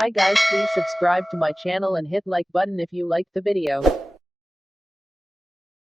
Hi guys, please subscribe to my channel and hit like button if you liked the video.